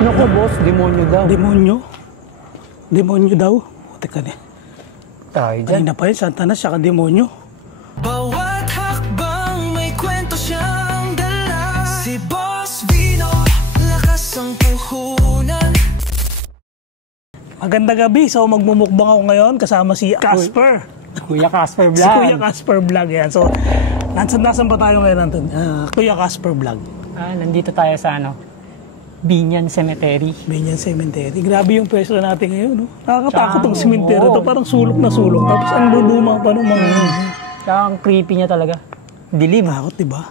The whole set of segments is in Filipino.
Naku, boss, demonyo daw. Demonyo? Demonyo daw? O, teka na. Tayo dyan. Kanina pa yun, Santa na siya ka-demonyo. Bawat hakbang may kwento siyang dala. Si Boss Vino, lakas ang puhunan. Magandang gabi. So, magmumukbang ako ngayon kasama si Casper. Kuya Casper Vlog. Si Kuya Casper Vlog yan. So, nasan ba tayo ngayon, Anton? Kuya Casper Vlog. Nandito tayo sa Binyan Cemetery. Binyan Cemetery. Grabe yung pwesto natin ngayon, no? Nakakatakot ang cemetery to. Parang sulok na sulok. Tapos ang luluma pa ng mga... Tsaka ang creepy niya talaga. Dilim. Takot, diba?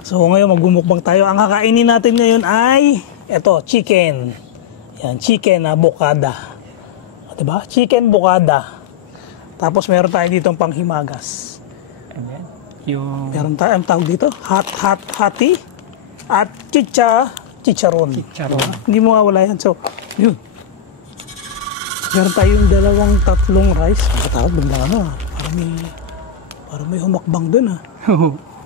So, ngayon magmumukbang tayo. Ang kakainin natin ngayon ay... Ito, chicken. Yan, chicken na bokada. Diba? Chicken bokada. Tapos meron tayo dito panghimagas. Ayan. Yung... Meron tayo, ang tawag dito, hati. At chicharon. Hindi mo mawala yan. So, yun. Meron tayong tatlong rice. Nakatawag, bigla ka na. Parang may humakbang dun, ha.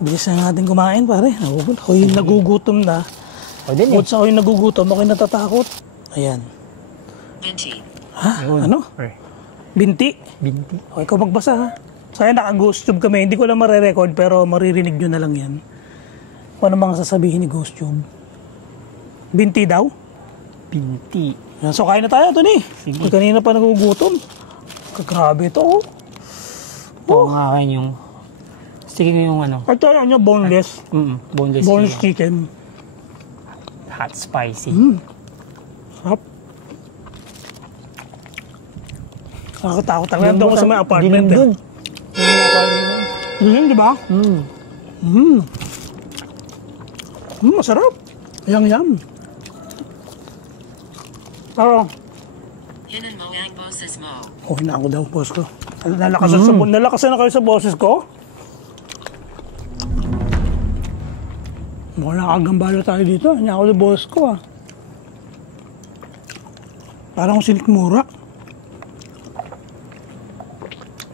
Bilis na natin kumain, pare. Ako'y nagugutom na. Bukod sa ako'y nagugutom, ako'y natatakot. Ayan. Binti. Ha? Ano? Binti? Binti. O, ikaw magbasa, ha. Saya naka-ghost tube kami. Hindi ko lang marirecord, pero maririnig nyo na lang yan. Kung ano mga sasabihin ni Ghost Tube. Binti daw? Binti. Yan, so, kain na tayo, Tony. Sige. Kanina pa nagugutom. Grabe ito, oh. Oo nga akin yung... Sige yung Ito yan yung boneless. Boneless. Boneless chicken. Hot spicy. Sarap. Nakakatakot talaga. Doon ko sa may apartment. Dilim dun. Dilim, di ba? Masarap. Yang. Pero, Hinan mo ang boses mo. okay na ako daw, boss ko. Nalakasan na kayo sa boses ko? Mukhang nakagambala tayo dito. Hindi ako sa boss ko, ah. Parang sinikmura.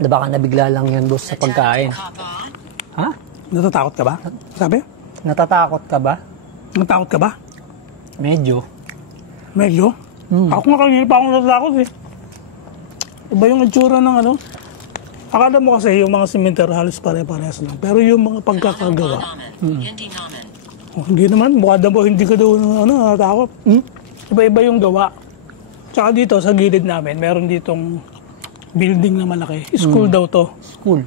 Baka nabigla lang yun, boss, sa pagkain. Ha? Natatakot ka ba? Sabi? Natatakot ka ba? Natatakot ka ba? Medyo. Medyo? Ako nga kanina pa akong natatakot, eh. Iba yung itsura ng Akala mo kasi yung mga cemetery halos pare-parehas lang. Pero yung mga pagkakagawa. Hindi naman. Mukha mo hindi ka daw natatakot. Iba-iba yung gawa. Tsaka dito sa gilid namin, meron ditong building na malaki. School daw to. School.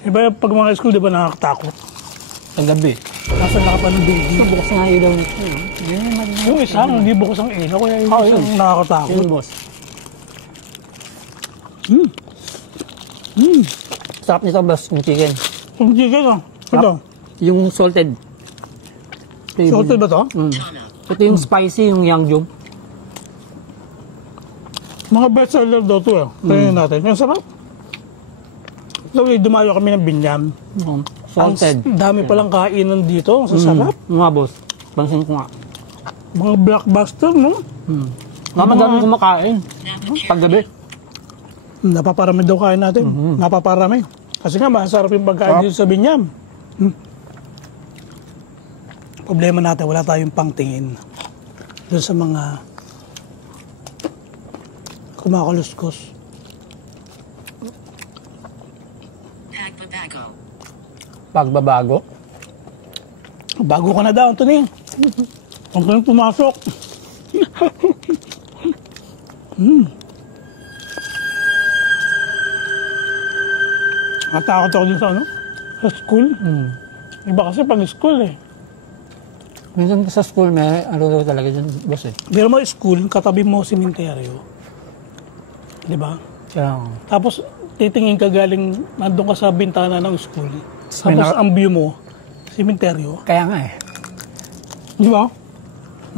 Iba pag mga school, di ba nakakatakot? Sa gabi. Nasa naka pa ng building. Bukas nga ilaw. Yung isa, hindi bukas ang ilaw. Kaya yung isang nakakatakot. Yun, boss. Sarap nito, boss, yung chicken. Yung chicken, ito. Yung salted. Salted ba to? Ito yung spicy, yung Yangjum. Mga best seller daw to, eh. Tingnan natin. Yung sarap. So, dumayo kami ng Binyan. Salted. Ang dami palang kainan dito. Ang sasarap. Nga, boss. Pansin ko nga. Mga blockbuster, no? Nga, madami kumakain. Paggabi. Napaparami daw kain natin. Napaparami. Kasi nga, masarap yung pagkain dito sa Binyan. Problema natin, wala tayong pangtingin. Doon sa mga kumakaluskos. Pagbabago. Bago ka na daw, Anthony. Huwag ka nang pumasok. Natakot ako dun sa sa school. Iba kasi pag school, eh. Minsan sa school, may daw talaga dyan, boss, eh. Pero mo school, katabi mo simenteryo. Di ba? Kaya, Tapos, titingin ka galing, nandun ka sa bintana ng school. Tapos, ang view mo, simenteryo. kaya nga, eh. Di ba?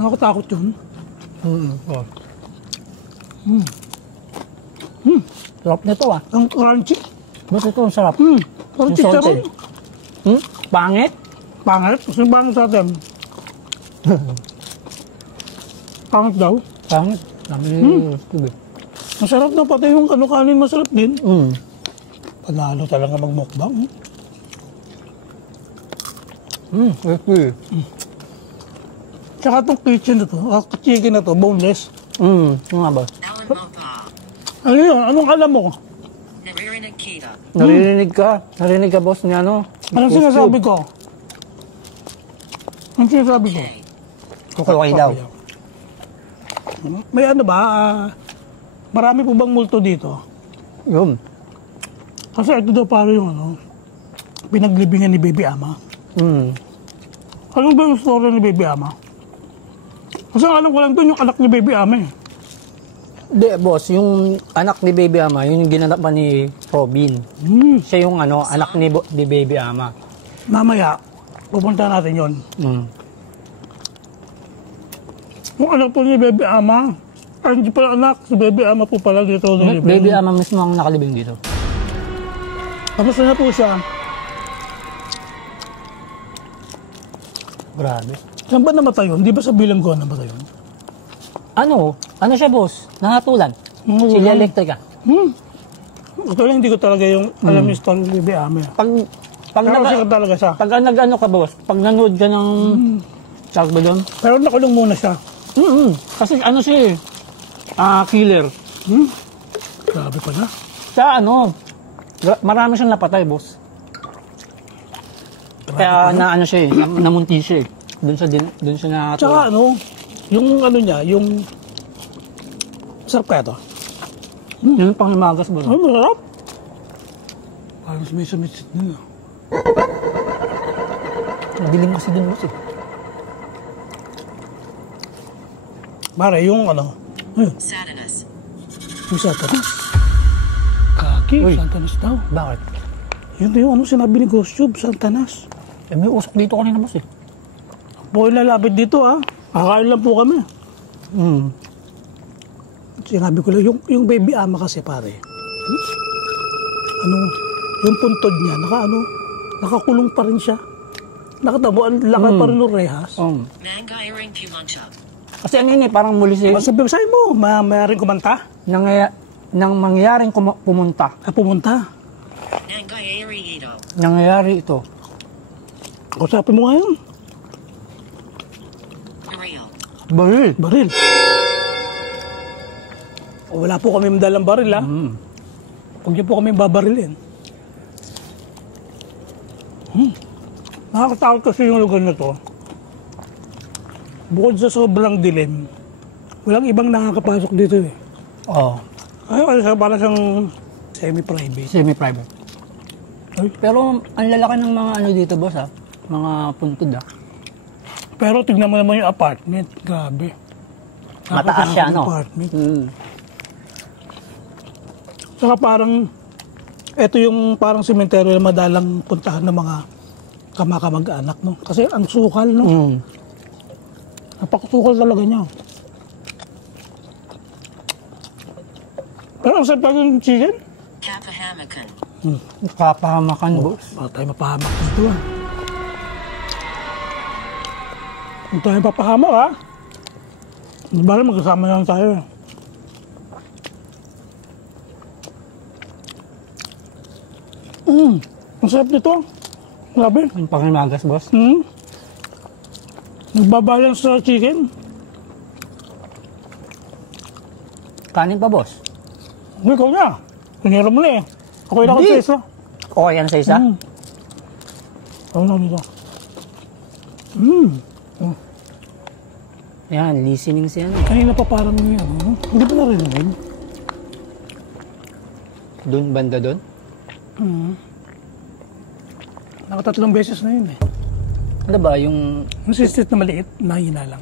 Nakakatakot yun. Sarap nito, ah. Ang crunchy. Boss, ito ang sarap. Parang Yung chicharon. salted. Pangit? Pangit? Kasi pangit sa atin. Pangit daw. Pangit. Dami tubig. Masarap na pati yung kanin masarap din. Panalo talaga magmukbang. Crispy. Tsaka itong kitchen na to, chicken na to, boneless. Yung nga boss. Alan Mopa. Ano yun? Anong alam mo? Naririnig kita. Narinig ka boss ni ano? Anong sinasabi ko? Anong sinasabi ko? Okay daw. May ano ba? Marami po bang multo dito? Yun. Kasi ito daw parang yung ano, pinaglibingan ni Baby Ama. Anong ba yung story ni Baby Ama? Kasi ang alam ko lang doon yung anak ni Baby Ama eh. Hindi boss, yung anak ni Baby Ama, yun yung ginanapan ni Robin. Siya yung ano, anak ni Baby Ama. Mamaya, pupunta natin yon. Yung anak po ni Baby Ama, ay hindi pala anak, si Baby Ama po pala dito. Baby Ama mismo ang nakalibing dito. Tapos na po siya. Grabe. Saan ba namatay yun? Di ba sa Bilanggo namatay yun? Ano siya boss? Nangatulan. Sila Electrica. Ito lang hindi ko talaga yung alam yung story ni Baby Ama. Pag Pero siya talaga siya. pag nag-ano ka boss, pag nanood ka ng tawag ba doon? Pero nakulong muna siya. Kasi ano siya killer. Grabe pala. Sa ano, marami siyang napatay boss. Kaya na ano siya namunti siya Doon siya na Tsaka ano, yung ano niya, yung... Sarap kaya to? Yun pang himagas boss. Ay, masarap. Parang may sumitsit nila. Madilim kasi dun boss Mara, yung ano, Satanas. yung Satanas. Kaki, Uy. Satanas daw. Bakit? Yun yung ano sinabi ni Ghost Tube, Satanas. May usok dito kanina boss Bukoy lalapit dito Kakain lang po kami. Sinabi ko lang, yung Baby Ama kasi pare. Ano, yung puntod niya, nakakulong pa rin siya. Nakatabo, ang laki pa rin ng rehas. Mangairing Pumuncha. Kasi ano yun parang muli siya. Sabi mo, mayaring kumanta? Nang mangyaring pumunta. Pumunta. Nangairi ito. Nangyayari ito. Kausapin mo ngayon. Ariel. Baril. Wala po kami dalang baril Huwag niyo po kami babarilin. Nakakatakot kasi yung lugar na to. Bukod sa sobrang dilim, walang ibang nakakapasok dito Oo. Ay, parang siyang semi-private. Semi-private. Ay. Pero ang lalaki ng mga ano dito boss mga puntod Pero tignan mo naman yung apartment. Grabe. Mataas siya Nakakatakot yung apartment. Saka parang, ito yung parang sementeryo na madalang puntahan ng mga kamag-anak, no? Kasi ang sukal, no? Napakasukal talaga niya. Pero ang sarap yung chicken. Kapahamakan. Kapahamakan boss. Baka tayo mapahamak dito, Kung tayo papahamak, Bale, magkasama lang tayo. Ang sarap nito. Grabe. Ang panghimagas boss. Nagbabalance sa chicken. Kanin pa boss. Hindi, ikaw na. Pinira mo na Ako yung ako Hindi. sa isa. Okay yan sa isa? Ako na dito. Yan, listening siya. Kanina pa parang hindi pa narinig. Doon, banda doon? Nakatatlong beses na yun Ano ba, yung... Yung sistit na maliit, nahina lang.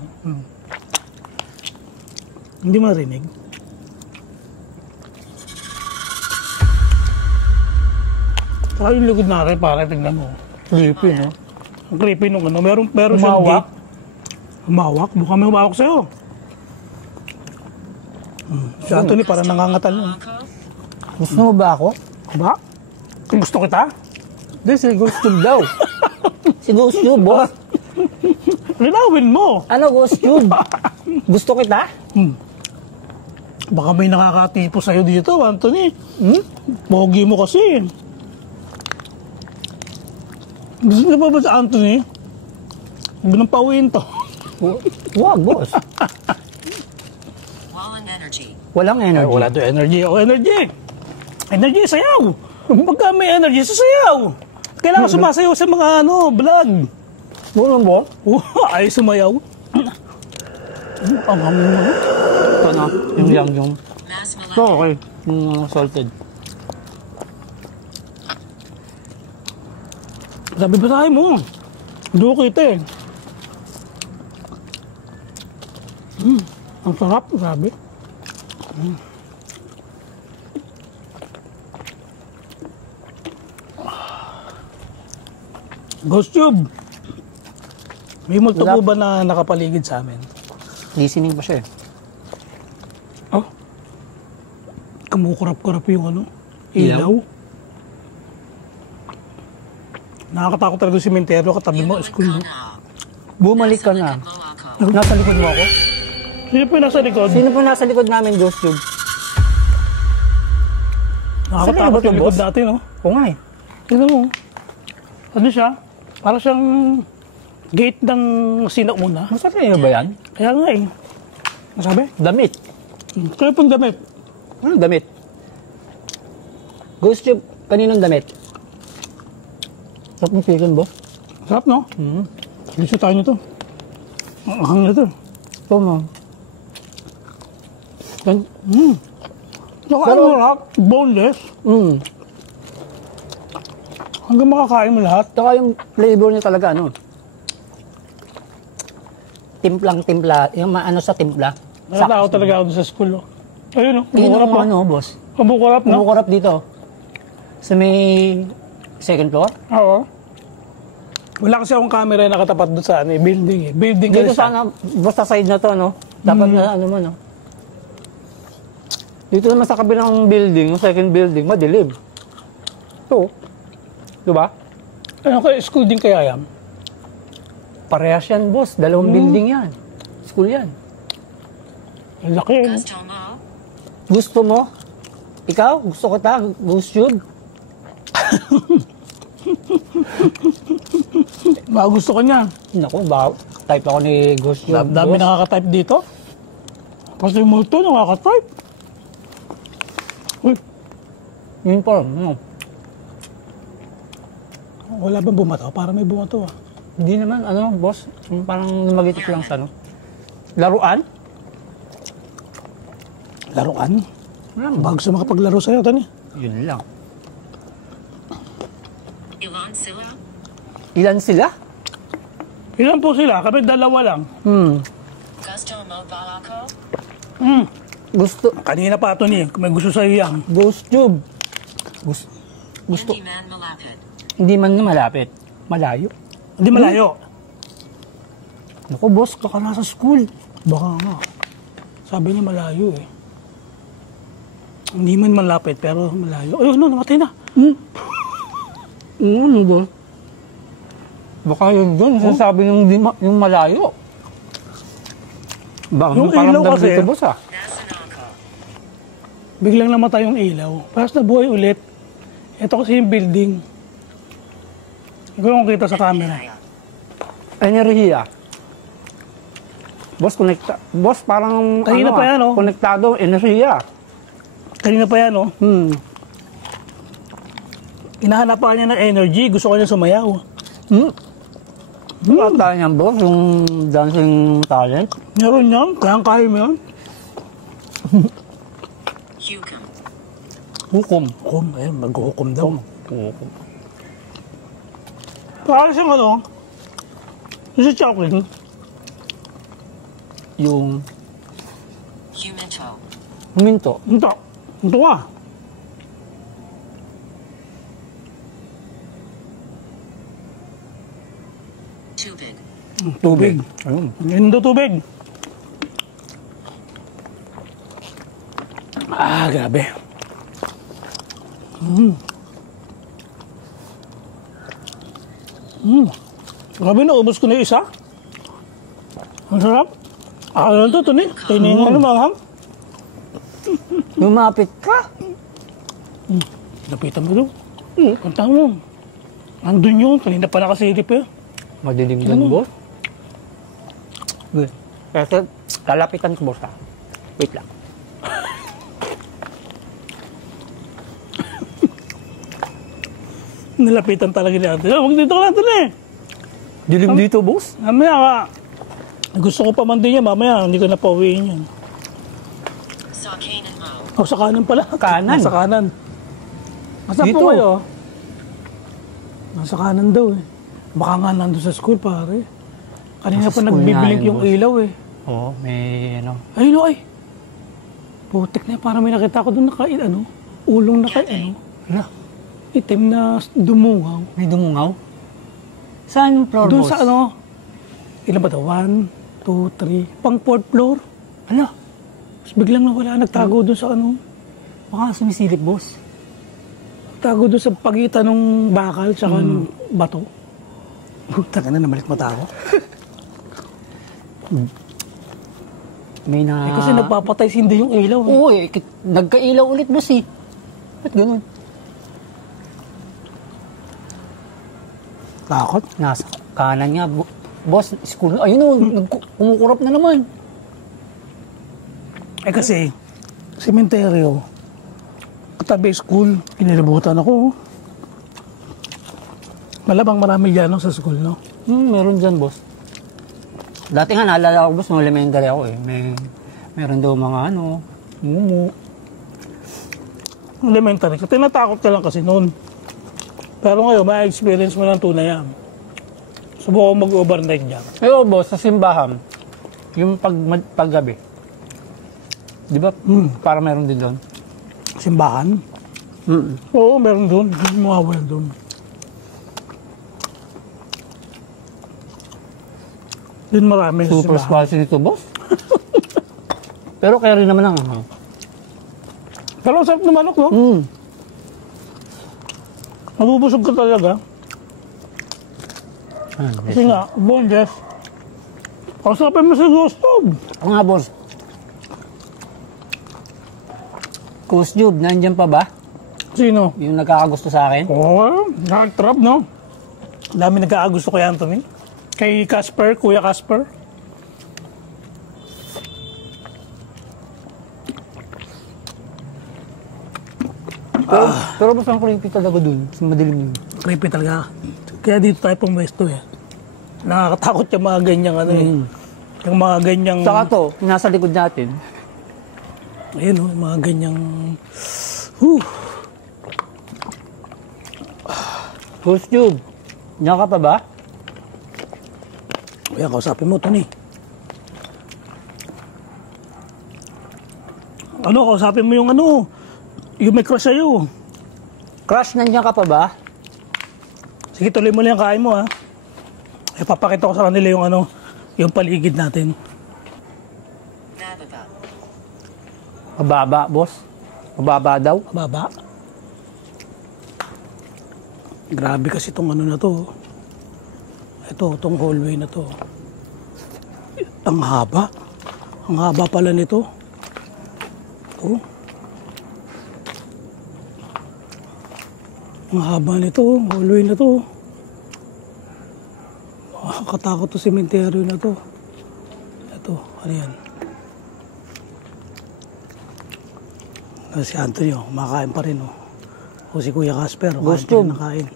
Hindi marinig. Saka yung likod natin, para tignan mo. Creepy, no? Ang creepy nung meron siyang Humawak? gate. Humawak? Mukha may humawak sa'yo. Si Anthony parang nangangatal yun. Gusto mo ba ako? Ba? Gusto kita? Hindi, si Ghost Tube daw. Si Ghost Tube, boss. Linawin mo. Ano, Ghost Tube? Gusto kita? Baka may nakakatipo sa'yo dito, Anthony. Pogi mo kasi. Gusto niyo ba sa Anthony? Huwag nang pauwiin to. Wag, boss. Wallen energy. Walang Ay, energy. wala to energy. O, energy. Energy, sayaw. Pagka may energy, sasayaw. Kailangan sumasayaw sa mga vlog. Walang, boss. Ay, sumayaw. Ang hamon mo. Ito na, yung lang yung... Mass Ito, molecular. okay. Yung salted. Sabi ba tayo mo? Doon kita eh. Ang sarap, sabi. Ghost Tube. May multo Wala. po ba na nakapaligid sa amin? Listening pa siya eh. Oh. Kumukurap-kurap yung Ilaw? ilaw. Nakakatakot talaga yung simenteryo katabi mo, school, no? Bumalik ka na. Moako. Nasa likod mo ako? Sino po yung nasa likod? Sino po nasa likod namin, Ghost Tube? Saan Nakakatakot ba to, yung likod boss? natin, no? Oo nga eh. Tignan mo. Ano siya? Para siyang gate ng sinauna. Masarap na ba yan? Kaya nga eh. Masabi? Damit. Kaya pong damit. Anong damit? Ghost Tube, kaninong damit? Sarap ng chicken, boss. Sarap, no? Gusto tayo nito. Ang hang nito. Ito, mo. Saka Pero- ano sarap? Boneless. Hanggang makakain mo lahat. Saka yung flavor niya talaga, ano? Timplang-timpla. Yung maano sa timpla. Nakatao talaga ako sa school. No? Ayun, no? Yun Kumukurap, ang no? ano, boss. Kumukurap, no? Kumukurap dito. Sa may second floor. Oo. Wala kasi akong camera na nakatapat doon sa building eh. Building Dito kasi siya. sana, basta side na to, no? Dapat na ano mo, no? Dito naman sa kabilang building, yung second building, madilim. Ito. Diba? Ano kaya, school din kaya yan? Parehas yan, boss. Dalawang building yan. School yan. Ang laki eh. Gusto mo? Gusto mo? Ikaw? Gusto kita? Ghost Tube? Baka gusto ko niya. Naku, ba? Type ako ni Ghost Tube. Dami boss. nakaka-type dito. Kasi multo nakaka-type. Uy, Uniform, no? wala bang bumato? Para may bumato ah. Hindi naman, ano, boss? Yung parang lumagitok lang sa, ano? Laruan? Laruan. Wala ba? Bago sa makapaglaro sa'yo, Tani. Yun lang. Ilan sila? Ilan sila? Ilan po sila? Kami dalawa lang. Gusto mo ba ako? Gusto. Kanina pa, Tony. Kung may gusto sa'yo yan. Ghost Tube. Gusto. Hindi man malapit. Hindi man na malapit. Malayo. Hindi malayo. Naku, boss, baka nasa school. Baka nga. Sabi niya malayo eh. Hindi man malapit, pero malayo. Ay, ano, namatay na. Ano ba? Baka yun doon, sasabi yung malayo. Baka Yung parang ilaw dami kasi- dito, boss, ah. Nasaan ako? Biglang namatay yung ilaw. Tapos nabuhay ulit. Ito kasi yung building. Ikaw yung kita sa camera. Enerhiya. Boss, boss, parang, Kanina pa yan, oh. Konektado, enerhiya. Kanina pa yan, oh. Hinahanap pa niya ng energy. Gusto ko niya sumayaw. Bata niyan, boss, yung dancing talent. Meron yan. Kaya mo yan. Hukum. Hukom. Hukom. Ayun, mag-hukom daw. Hukom. Para siyang ano? Yung sa chocolate. Yung Huminto. huminto. Ito. Ito ka. Tubig. Tubig. Ayun. Yan daw tubig. Ah, grabe. Grabe na, ubos ko na yung isa. Ang sarap. Akala to, Tony. Kainin mo naman, ha? Lumapit ka. Lapitan mo doon. Kanta mo. Andun yun. Kanina pa nakasilip eh. Madilim doon, boss. Kasi lalapitan ko, boss, ha? Wait lang. Nilapitan talaga ni Ate. Huwag dito ka lang ito eh. Dilim dito, boss. Mamaya ka. Gusto ko pa man din yan. Mamaya, hindi ko na pauwiin yan. Saw Canaan Mo. O, sa kanan pala. Kanan? Sa kanan. Masa Dito. po kayo? Nasa kanan daw eh. Baka nga nandun sa school, pare. Kanina Nasa pa school nagbiblink nga yun, yung boss. ilaw eh. Oo, may ano. Ayun o ay. Putik na, parang may nakita ko doon ulong Hala, itim na dumungaw. may dumungaw. Saan yung floor, Doon boss? sa ilan ba ito? 1, 2, 3, pang 4th floor. Hala, Tapos biglang nawala, nagtago doon sa baka sumisilip, boss. tago doon sa pagitan ng bakal tsaka ng bato. Taka na, namalik mata ako. May na... Kasi nagpapatay sindi yung ilaw. Oo, nagkailaw ulit, boss, eh. Ba't ganun? Takot. Nasa kanan nga, boss, school. Ayun o, kumukurap na naman. Kasi, sementeryo, katabi school, inilibutan ako. Malabang marami dyan sa school, no? Meron dyan, boss. Dati nga, naalala ko, boss, nung elementary ako, eh. Meron daw mga, mumu. Elementary, tinatakot ka lang kasi noon. Pero ngayon, may experience mo ng tunay yan. Subukan mag-overnight dyan. Pero, boss, sa simbahan, yung paggabi, di ba, para meron din doon? Simbahan? Oo, meron doon. Hindi mawawala doon. Doon marami sa Super simbahan. spicy nito, boss. Pero kaya rin naman ang, Pero ang sarap ng manok, no? Mabubusog ka talaga. Kasi nga, bonjes. Kasapin mo sa gusto. Oo nga, boss. Coach Jube, nandyan pa ba? Sino? Yung nagkakagusto sa akin? Oo, nakatrap, no? Dami nagkaagusto kay Anthony. Kay Casper, Kuya Casper. Pero mas ang creepy talaga dun, sa madilim yun. Creepy talaga. Kaya dito tayo pumwesto eh. Nakakatakot yung mga ganyang Yung mga ganyang... Saka to, nasa likod natin. Ayun yung mga ganyang... Coach Jube, diyan ka pa ba? Kaya kausapin mo, Tony. Kausapin mo yung yung may crush sa'yo. Crush, nandiyan ka pa ba? Sige, tuloy mo lang yung kain mo, ha. Papakita ko sa kanila yung yung paligid natin. Nababa. Mababa, boss. Mababa daw. Baba. Grabe kasi itong na to. Itong hallway na to. Ang haba. Ang haba pala nito. Oh. Ang haba nito, hallway na to. Nakakatakot to sementeryo na to. Ito, ano yan? Si Anthony, kumakain pa rin. O si Kuya Casper, kain pa rin ng kain.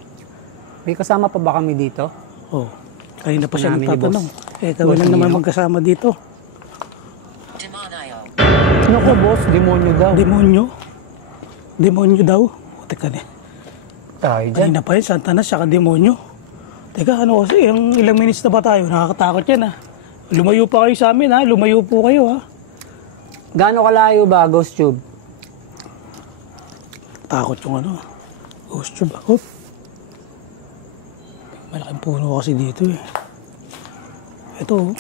May kasama pa ba kami dito? Oh, kanina pa siya Namin ni nagtatanong. Boss. Kami lang naman magkasama dito. Demonio. Naku, boss, demonyo daw. Demonyo? Demonyo daw? O, teka na. Tayo dyan. Kanina pa yun, Santanas, saka demonyo. Teka, kasi, ilang minutes na ba tayo? Nakakatakot yan, ha? Lumayo pa kayo sa amin, ha? Lumayo po kayo, ha? Gaano kalayo ba, Ghost Tube? Takot yung ghost tube ako. Malaking puno kasi dito, eh. Ito,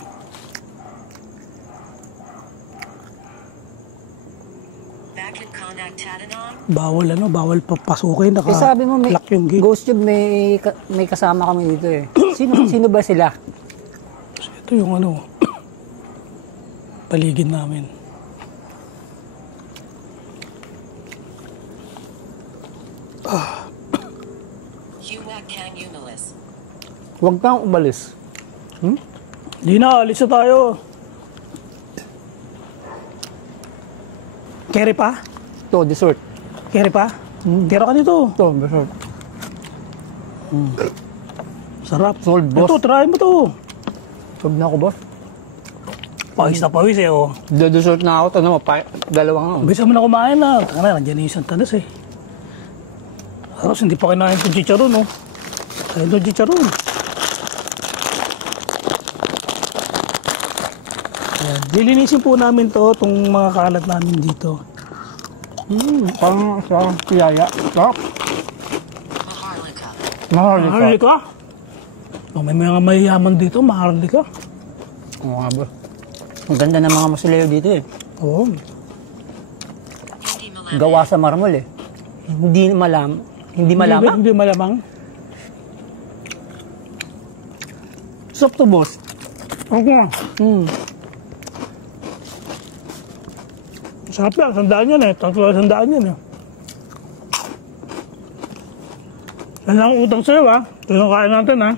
Back in Kondak Tadinong. bawal papasukin. Sabi mo, may, Lock yung gate. Ghost Tube, may kasama kami dito, eh. Sino ba sila? Ito yung paligid namin. Huwag kang Huwag kang umalis. Di na, alis na tayo. Carry pa? Ito, dessert. Carry pa? Tira ka dito. Ito, dessert. Sarap. Sold, boss. Ito, try mo to. Huwag na ako, boss. Pawis na pawis eh, oh. Dessert na ako. Ito naman, dalawa nga. Bisa mo na kumain na. Taka na, nandiyan na yung isang tanas eh. Aros, hindi pa kinain itong chicharon, oh. Kain itong chicharon. Ayan. Lilinisin po namin to, itong mga kalat namin dito. Parang sa tiyaya. Sarap. Maharlika. Maharlika. Maharlika? Oh, may mga mayayaman dito, maharlika. Oo nga, boss. Ang ganda ng mga mausoleo dito eh. Oo. Hindi malamig. Gawa sa marmol eh. Hindi malamang. Hindi malamang. Sarap to, boss. Okay. Sarap yan, sandaan yan eh. Tatlo sandaan yan eh. Yan lang ang utang sa'yo ha. Ito yung kain natin ha.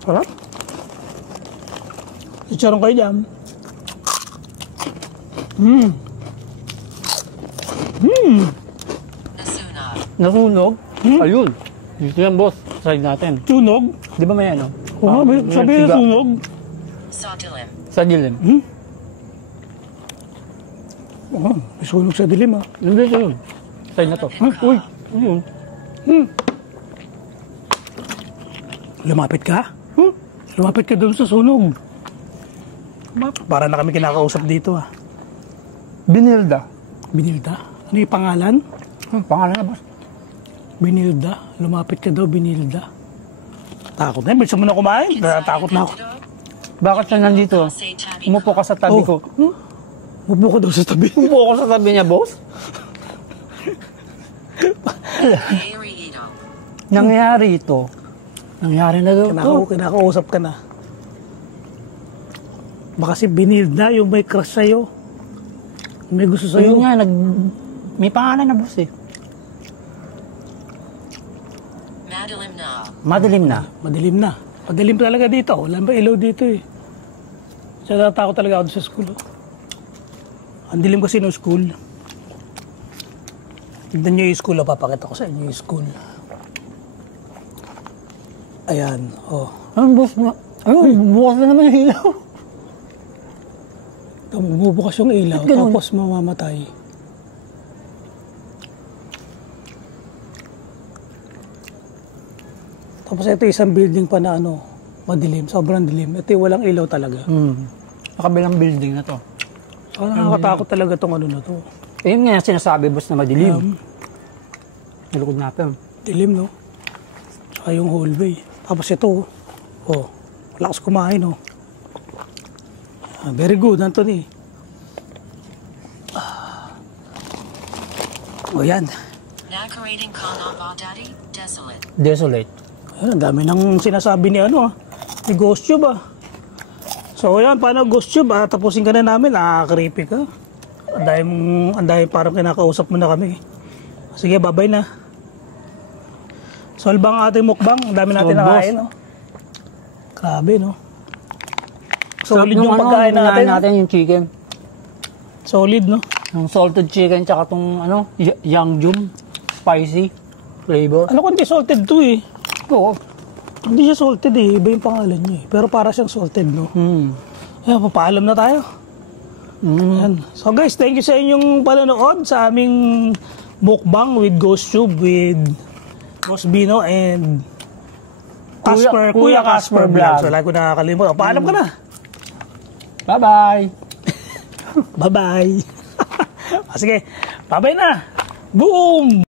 Sarap. Chicharon kayo dyan. Nasunog. Nasunog? Ayun. Dito yan, boss. Side natin. Sunog. Di ba may ano? Oo, sabihin na sunog. Saw dilim. Sa dilim. Oo, may sunog sa dilim ha. Yung dito yun. Side na to. Uy. Ayun. Lumapit ka? Lumapit ka doon sa sunog. Para na kami kinakausap dito ha. Binilda. Binilda? Ano yung pangalan? Pangalan na, boss. Binilda. Lumapit ka daw, Binilda. Takot na. Bisa mo na kumain. Takot na ako. Bakit siya nandito? Say tabi. Umupo ka sa tabi ko. Upo ka daw sa tabi. Umupo ako sa tabi niya, boss? Aerito. Nangyari ito. Nangyari na daw. Kinakausap ka na. Baka si Binilda yung may crush sa'yo. May gusto So sa'yo. yun nga, may pangalan na, boss eh. Madilim na. Madilim na. Madilim na. Madilim talaga dito. Wala ba ilaw dito eh. Siya natatakot talaga ako sa school. Ang dilim kasi ng school. Tignan nyo yung school. Papakita ko sa inyo yung school. Ayan. Oh. Ano, boss? Ayun, bukas na naman yung ilaw. Bubukas yung ilaw. Ba't ganun? Tapos mamamatay. Tapos ito isang building pa na ano, madilim, sobrang dilim. Ito yung walang ilaw talaga. Sa kabilang building na to. So, nakakatakot talaga tong ano na to. Ayun nga sinasabi, boss, na madilim. Nalukod natin. Dilim, no? Saka yung hallway. Tapos ito, oh, lakas kumain, oh. Very good, Anthony. Oh, yan. Nakarating Kanaba Daddy. Desolate. Desolate. Ayan, ang dami nang sinasabi ni ano, ni Ghost Tube, ah. So, ayan, paano Ghost Tube, ah? Tapusin ka na namin, creepy ka. Ang dahil parang kinakausap mo na kami. Sige, babay na. Solve ang ating mukbang. Ang dami natin Solve, nakain, no? Grabe, no? Solid yung Nung pagkain natin. natin yung chicken. Solid, no? Yung salted chicken, tsaka itong, Yangjum. Spicy flavor. Ano kung hindi salted to, eh? Oo. Hindi siya salted, eh. Iba yung pangalan niya, eh. Pero para siyang salted, no? Ayan, papaalam na tayo. Ayan. So, guys, thank you sa inyong panonood sa aming mukbang with Ghost Tube with Boss Bino and Kuya Casper Vlog. So, lagi ko nakakalimutan. Paalam ka na. Bye-bye. Bye-bye. Sige, bye-bye na. Boom!